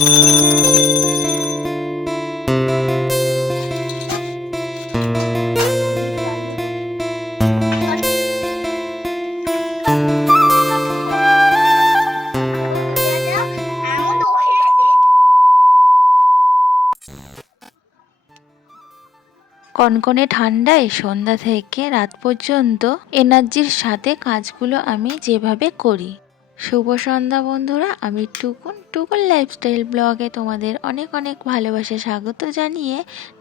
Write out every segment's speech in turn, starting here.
কনকনে ঠান্ডায় সন্ধ্যা থেকে রাত পর্যন্ত এনার্জির সাথে কাজগুলো আমি যেভাবে করি। শুভ সন্ধ্যা বন্ধুরা, আমি টুকুন টুকুন লাইফস্টাইল ব্লগে তোমাদের অনেক অনেক ভালোবাসা স্বাগত জানিয়ে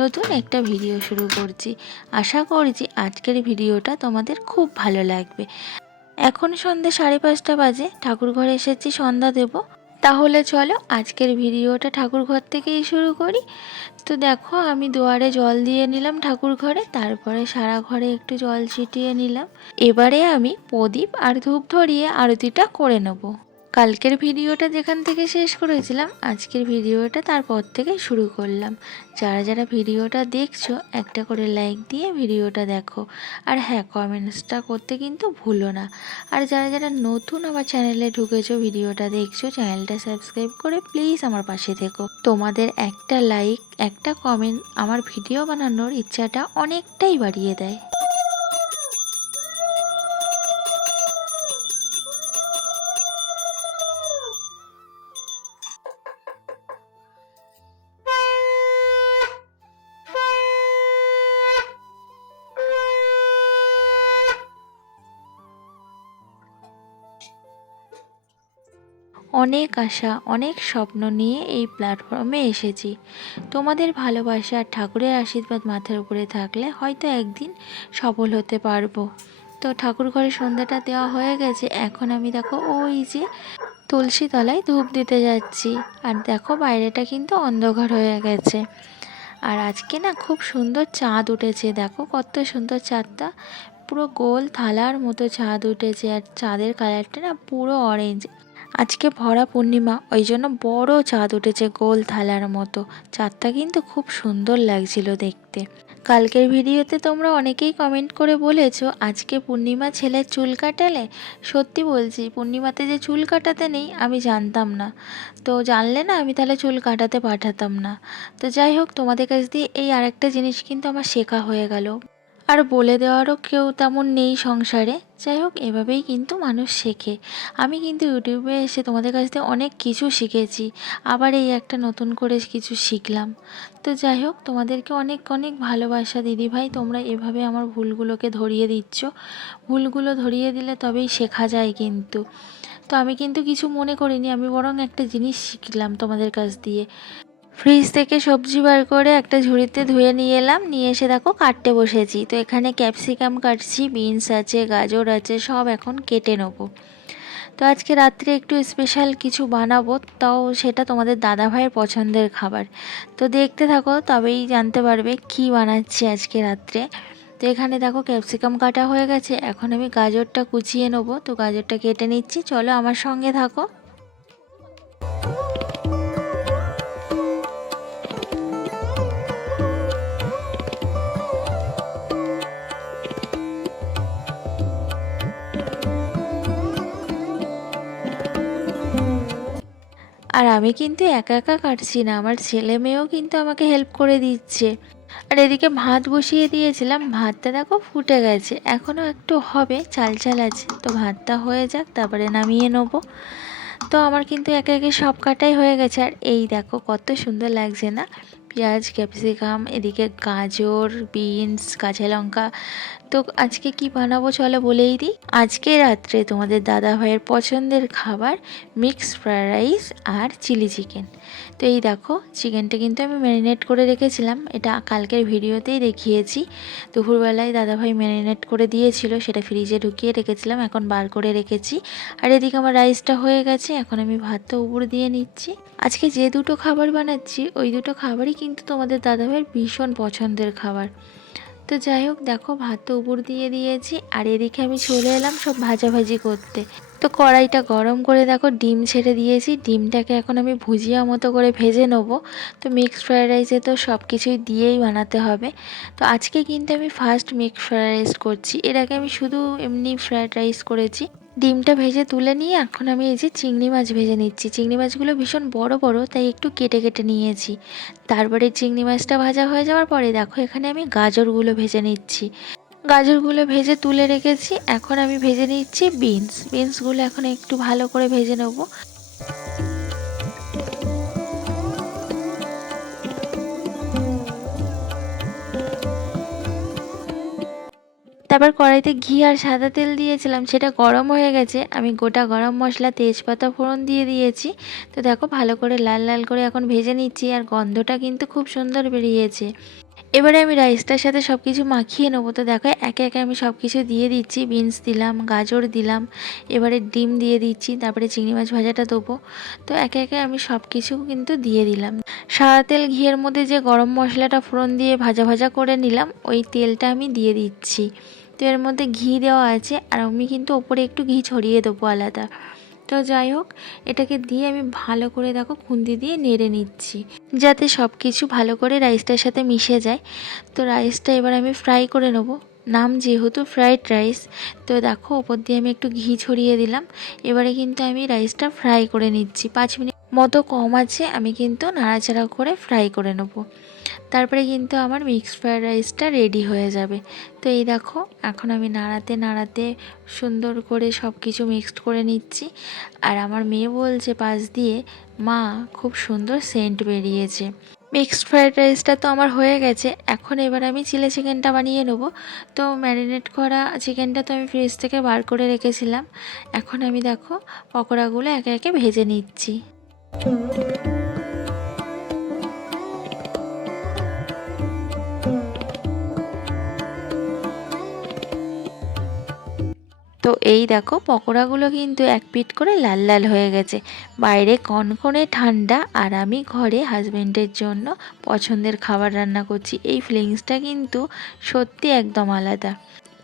নতুন একটা ভিডিও শুরু করছি। আশা করছি আজকের ভিডিওটা তোমাদের খুব ভালো লাগবে। এখন সন্ধ্যে সাড়ে পাঁচটা বাজে, ঠাকুর ঘরে এসেছি, সন্ধ্যা দেব। তাহলে চলো আজকের ভিডিওটা ঠাকুর ঘর থেকেই শুরু করি। তো দেখো আমি দুয়ারে জল দিয়ে নিলাম ঠাকুর ঘরে তারপরে সারা ঘরে একটু জল ছিটিয়ে নিলাম। এবারে আমি প্রদীপ আর ধূপ ধরিয়ে আরতিটা করে নেব। কালকের ভিডিওটা যেখান থেকে শেষ করেছিলাম, আজকের ভিডিওটা তারপর থেকে শুরু করলাম। যারা যারা ভিডিওটা দেখছ, একটা করে লাইক দিয়ে ভিডিওটা দেখো। আর হ্যাঁ কমেন্টসটা করতে কিন্তু ভুলো না। আর যারা যারা নতুন আমার চ্যানেলে ঢুকেছো, ভিডিওটা দেখছ চ্যানেলটা সাবস্ক্রাইব করে প্লিজ আমার পাশে থেকো। তোমাদের একটা লাইক একটা কমেন্ট আমার ভিডিও বানানোর ইচ্ছাটা অনেকটাই বাড়িয়ে দেয়। অনেক আশা, অনেক স্বপ্ন নিয়ে এই প্ল্যাটফর্মে এসেছি। তোমাদের ভালোবাসা আর ঠাকুরের আশীর্বাদ মাথার উপরে থাকলে হয়তো একদিন সফল হতে পারব। তো ঠাকুর ঘরে সন্ধ্যাটা দেওয়া হয়ে গেছে, এখন আমি দেখো ওই যে তুলসী তলায় ধূপ দিতে যাচ্ছি। আর দেখো বাইরেটা কিন্তু অন্ধকার হয়ে গেছে। আর আজকে না খুব সুন্দর চাঁদ উঠেছে, দেখো কত সুন্দর চাঁদটা। পুরো গোল থালার মতো চাঁদ উঠেছে আর চাঁদের কালারটা না পুরো অরেঞ্জ আজকে ভরা পূর্ণিমা, ওই জন্য বড় চাঁদ উঠেছে গোল থালার মতো। চাঁদটা কিন্তু খুব সুন্দর লাগছিল দেখতে। কালকের ভিডিওতে তোমরা অনেকেই কমেন্ট করে বলেছ, আজকে পূর্ণিমা ছেলের চুল কাটালে? সত্যি বলছি, পূর্ণিমাতে যে চুল কাটাতে নেই, আমি জানতাম না। তো জানলে না, আমি তাহলে চুল কাটাতে পাঠাতাম না। তো যাই হোক, তোমাদের কাছ দিয়ে এই আরেকটা জিনিস কিন্তু আমার শেখা হয়ে গেল। আর বলে দেওয়ারও কেউ তেমন নেই সংসারে। যাই হোক, এভাবেই কিন্তু মানুষ শেখে। আমি কিন্তু ইউটিউবে এসে তোমাদের কাছ থেকে অনেক কিছু শিখেছি। আবার এই একটা নতুন করে কিছু শিখলাম। তো যাই হোক, তোমাদেরকে অনেক অনেক ভালোবাসা। দিদিভাই, তোমরা এভাবে আমার ভুলগুলোকে ধরিয়ে দিচ্ছ। ভুলগুলো ধরিয়ে দিলে তবেই শেখা যায় কিন্তু। তো আমি কিন্তু কিছু মনে করিনি, আমি বরং একটা জিনিস শিখলাম তোমাদের কাছ দিয়ে। ফ্রিজ থেকে সবজি বার করে একটা ঝুড়িতে ধুয়ে নিয়ে এলাম। নিয়ে এসে দেখো কাটতে বসেছি। তো এখানে ক্যাপসিকাম কাটছি, বিনস আছে, গাজর আছে, সব এখন কেটে নেব। তো আজকে রাত্রে একটু স্পেশাল কিছু বানাবো, তাও সেটা তোমাদের দাদা ভাইয়ের পছন্দের খাবার। তো দেখতে থাকো, তবেই জানতে পারবে কি বানাচ্ছি আজকে রাত্রে। তো এখানে দেখো ক্যাপসিকাম কাটা হয়ে গেছে। এখন আমি গাজরটা কুচিয়ে নেব। তো গাজরটা কেটে নিচ্ছি। চলো আমার সঙ্গে থাকো। আর আমি কিন্তু একা একা কাটছি না। আমার ছেলে মেয়েও কিন্তু আমাকে হেল্প করে দিচ্ছে। আর এদিকে ভাত বসিয়ে দিয়েছিলাম। ভাতটা দেখো ফুটে গেছে। এখনও একটু হবে, চাল চাল আছে। তো ভাতটা হয়ে যাক, তারপরে নামিয়ে নেব। তো আমার কিন্তু একে একে সব কাটাই হয়ে গেছে। আর এই দেখো কত সুন্দর লাগছে না? পেঁয়াজ, ক্যাপসিকাম, এদিকে গাজর, বিনস, কাঁচা লঙ্কা তো আজকে কি বানাবো চলো বলেই দিই। আজকে রাত্রে তোমাদের দাদা ভাইয়ের পছন্দের খাবার মিক্স ফ্রায়েড রাইস আর চিলি চিকেন তো এই দেখো চিকেনটা কিন্তু আমি ম্যারিনেট করে রেখেছিলাম। এটা কালকের ভিডিওতেই দেখিয়েছি। দুপুরবেলায় দাদাভাই ম্যারিনেট করে দিয়েছিল, সেটা ফ্রিজে ঢুকিয়ে রেখেছিলাম, এখন বার করে রেখেছি। আর এদিকে আমার রাইসটা হয়ে গেছে, এখন আমি ভাতটা উপর দিয়ে নিচ্ছি। আজকে যে দুটো খাবার বানাচ্ছি, ওই দুটো খাবারই কিন্তু তোমাদের দাদাভাইয়ের ভীষণ পছন্দের খাবার। তো যাই হোক, দেখো ভাত তো উপর দিয়ে দিয়েছি, আর এদিকে আমি চলে এলাম সব ভাজাভাজি করতে। তো কড়াইটা গরম করে দেখো, ডিম ছেড়ে দিয়েছি, ডিমটাকে এখন আমি ভুজিয়া মতো করে ভেজে নেব। তো মিক্স ফ্রায়েড রাইসে তো সব কিছুই দিয়েই বানাতে হবে। তো আজকে কিন্তু আমি ফার্স্ট মিক্স ফ্রায়েড রাইস করছি, এর আগে আমি শুধু এমনি ফ্রায়েড রাইস করেছি। ডিমটা ভেজে তুলে নিয়ে এখন আমি এই যে চিংড়ি মাছ ভেজে নিচ্ছি। চিংড়ি মাছগুলো ভীষণ বড় বড়, তাই একটু কেটে কেটে নিয়েছি। তারপরে চিংড়ি মাছটা ভাজা হয়ে যাওয়ার পরে দেখো, এখানে আমি গাজরগুলো ভেজে নিচ্ছি। গাজরগুলো ভেজে তুলে রেখেছি, এখন আমি ভেজে নিচ্ছি বিনস। বিনসগুলো এখন একটু ভালো করে ভেজে নেব। তারপর কড়াইতে ঘি আর সাদা তেল দিয়েছিলাম, সেটা গরম হয়ে গেছে। আমি গোটা গরম মশলা, তেজপাতা, ফোড়ন দিয়ে দিয়েছি। তো দেখো, ভালো করে লাল লাল করে এখন ভেজে নিচ্ছি আর গন্ধটা কিন্তু খুব সুন্দর বেরিয়েছে। এবারে আমি রাইসটার সাথে সব কিছু মাখিয়ে নেব। তো দেখো, একে একে আমি সব কিছু দিয়ে দিচ্ছি। বিনস দিলাম, গাজর দিলাম, এবারে ডিম দিয়ে দিচ্ছি, তারপরে চিংড়ি মাছ ভাজাটা দেবো। তো একে একে আমি সব কিছু কিন্তু দিয়ে দিলাম। সাদা তেল ঘিয়ের মধ্যে যে গরম মশলাটা, ফোড়ন দিয়ে ভাজা ভাজা করে নিলাম, ওই তেলটা আমি দিয়ে দিচ্ছি। তো এর মধ্যে ঘি দেওয়া আছে আর আমি কিন্তু ওপরে একটু ঘি ছড়িয়ে দেবো আলাদা। তো যাই হোক, এটাকে দিয়ে আমি ভালো করে দেখো খুন্তি দিয়ে নেড়ে নিচ্ছি। যাতে সব কিছু ভালো করে রাইসটার সাথে মিশে যায়। তো রাইসটা এবার আমি ফ্রাই করে নেব। নাম যেহেতু ফ্রাইড রাইস, তো দেখো ওপর দিয়ে আমি একটু ঘি ছড়িয়ে দিলাম। এবারে কিন্তু আমি রাইসটা ফ্রাই করে নিচ্ছি। পাঁচ মিনিট মতো কম আছে, আমি কিন্তু নাড়াচাড়া করে ফ্রাই করে নেব। তারপরে কিন্তু আমার মিক্সড ফ্রায়েড রাইসটা রেডি হয়ে যাবে। তো এই দেখো, এখন আমি নাড়াতে নাড়াতে সুন্দর করে সব কিছু মিক্সড করে নিচ্ছি। আর আমার মেয়ে বলছে পাশ দিয়ে, মা, খুব সুন্দর সেন্ট বেরিয়েছে। মিক্সড ফ্রায়েড রাইসটা তো আমার হয়ে গেছে, এখন এবার আমি চিলি চিকেনটা বানিয়ে নেব। তো ম্যারিনেট করা চিকেনটা তো আমি ফ্রিজ থেকে বার করে রেখেছিলাম। এখন আমি দেখো, পকোড়াগুলো একে একে ভেজে নিচ্ছি। তো এই দেখো, পকোড়াগুলো কিন্তু এক পিট করে লাল লাল হয়ে গেছে। বাইরে কনকনে ঠান্ডা আর আমি ঘরে হাজব্যান্ডের জন্য পছন্দের খাবার রান্না করছি। এই ফিলিংসটা কিন্তু সত্যি একদম আলাদা।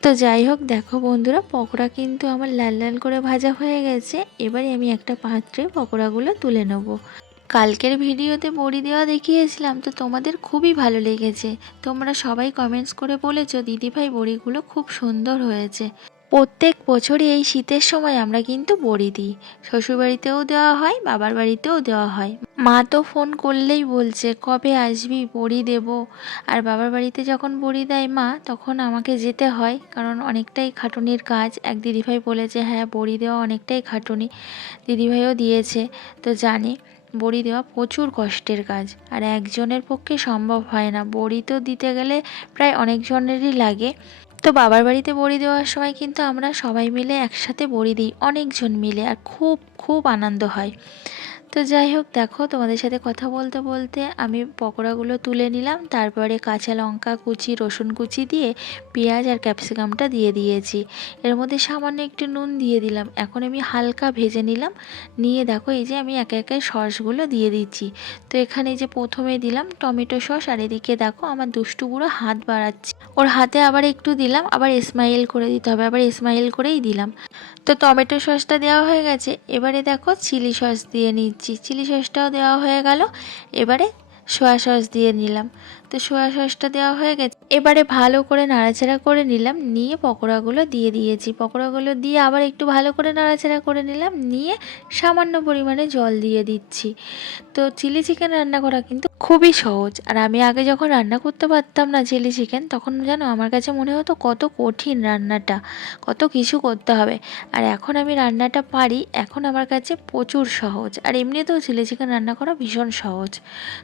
তো যাই হোক, দেখো বন্ধুরা, পকোড়া কিন্তু আমার লাল লাল করে ভাজা হয়ে গেছে। এবারে আমি একটা পাত্রে পকোড়াগুলো তুলে নেব। কালকের ভিডিওতে বড়ি দেওয়া দেখিয়েছিলাম, তো তোমাদের খুবই ভালো লেগেছে। তোমরা সবাই কমেন্টস করে বলেছ, দিদিভাই বড়িগুলো খুব সুন্দর হয়েছে। প্রত্যেক বছরই এই শীতের সময় আমরা কিন্তু বড়ি দিই। শ্বশুরবাড়িতেও দেওয়া হয়, বাবার বাড়িতেও দেওয়া হয়। মা তো ফোন করলেই বলছে, কবে আসবি? বড়ি দেব। আর বাবার বাড়িতে যখন বড়ি দেয় মা, তখন আমাকে যেতে হয়। কারণ অনেকটাই খাটুনির কাজ। এক দিদিভাই বলেছে হ্যাঁ বড়ি দেওয়া অনেকটাই খাটুনি। দিদিভাইও দিয়েছে। তো জানে, বড়ি দেওয়া প্রচুর কষ্টের কাজ। আর একজনের পক্ষে সম্ভব হয় না। বড়ি তো দিতে গেলে প্রায় অনেকজনেরই লাগে। তো বাবার বাড়িতে বড়ি দেওয়ার সময় কিন্তু আমরা সবাই মিলে একসাথে বড়ি দিই, অনেকজন মিলে, আর খুব খুব আনন্দ হয়। তো যাই হোক, দেখো তোমাদের সাথে কথা বলতে বলতে আমি পকোড়াগুলো তুলে নিলাম। তারপরে কাঁচা লঙ্কা কুচি, রসুন কুচি দিয়ে পেঁয়াজ আর ক্যাপসিকামটা দিয়ে দিয়েছি। এর মধ্যে সামান্য একটু নুন দিয়ে দিলাম। এখন আমি হালকা ভেজে নিলাম। নিয়ে দেখো এই যে আমি একে একে সসগুলো দিয়ে দিচ্ছি। তো এখানে যে প্রথমে দিলাম টমেটো সস আর এদিকে দেখো আমার দুষ্টু বুড়ো হাত বাড়াচ্ছে। ওর হাতে আবার একটু দিলাম, আবার স্মাইল করে দিতে হবে, আবার স্মাইল করেই দিলাম। তো টমেটো সসটা দেওয়া হয়ে গেছে। এবারে দেখো চিলি সস দিয়ে নিচ্ছি। চিলি সসটাও দেওয়া হয়ে গেল। এবারে সোয়া সস দিয়ে নিলাম। তো সোয়া সসটা দেওয়া হয়ে গেছে। এবারে ভালো করে নাড়াচাড়া করে নিলাম, নিয়ে পকোড়াগুলো দিয়ে দিয়েছি। পকোড়াগুলো দিয়ে আবার একটু ভালো করে নাড়াচাড়া করে নিলাম, নিয়ে সামান্য পরিমাণে জল দিয়ে দিচ্ছি। তো চিলি চিকেন রান্না করা কিন্তু খুবই সহজ। আর আমি আগে যখন রান্না করতে পারতাম না চিলি চিকেন, তখন যেন আমার কাছে মনে হতো কত কঠিন রান্নাটা, কত কিছু করতে হবে। আর এখন আমি রান্নাটা পারি, এখন আমার কাছে প্রচুর সহজ। আর এমনিতেও চিলি চিকেন রান্না করা ভীষণ সহজ।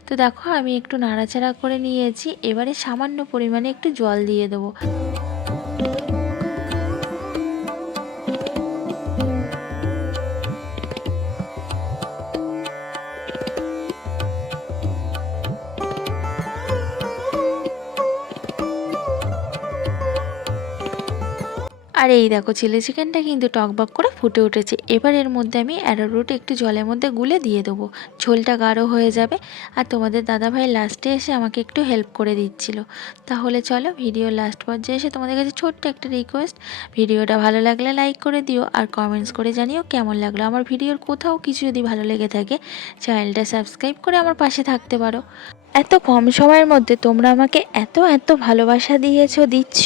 তো দেখো আমি একটু নাড়াচাড়া করে নিয়েছি এবারে সামান্য পরিমাণে একটু জল দিয়ে দেবো। আর এই দেখো চিলি চিকেনটা কিন্তু টকবক করে ফুটে উঠেছে। এবার এর মধ্যে আমি অ্যারোরুট একটু জলের মধ্যে গুলে দিয়ে দেবো। ঝোলটা গাঢ় হয়ে যাবে। আর তোমাদের দাদাভাই লাস্টে এসে আমাকে একটু হেল্প করে দিচ্ছিল। তাহলে চলো ভিডিও লাস্ট পর্যায়ে এসে তোমাদের কাছে ছোট্ট একটা রিকোয়েস্ট ভিডিওটা ভালো লাগলে লাইক করে দিও আর কমেন্টস করে জানিও কেমন লাগল। আমার ভিডিওর কোথাও কিছু যদি ভালো লেগে থাকে চ্যানেলটা সাবস্ক্রাইব করে আমার পাশে থাকতে পারো। এত কম সময়ের মধ্যে তোমরা আমাকে এত এত ভালোবাসা দিয়েছ, দিচ্ছ,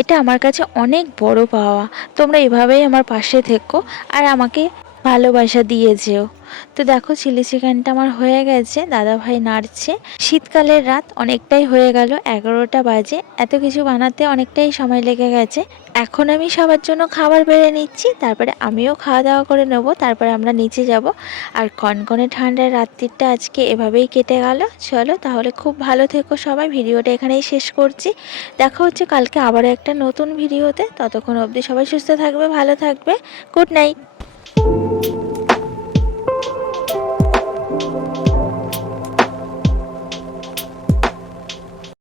এটা আমার কাছে অনেক বড় পাওয়া। তোমরা এভাবেই আমার পাশে থেকো, আর আমাকে ভালোবাসা দিয়ে যেও তো দেখো চিলি চিকেনটা আমার হয়ে গেছে দাদা ভাই নাড়ছে। শীতকালের রাত অনেকটাই হয়ে গেল, এগারোটা বাজে। এত কিছু বানাতে অনেকটাই সময় লেগে গেছে। এখন আমি সবার জন্য খাবার বেড়ে নিচ্ছি, তারপরে আমিও খাওয়া দাওয়া করে নেব, তারপরে আমরা নিচে যাব। আর কনকনে ঠান্ডার রাত্রিটা আজকে এভাবেই কেটে গেল। চলো তাহলে খুব ভালো থেকো সবাই, ভিডিওটা এখানেই শেষ করছি। দেখা হচ্ছে কালকে আবারও একটা নতুন ভিডিওতে। ততক্ষণ অবধি সবাই সুস্থ থাকবে, ভালো থাকবে। Good night.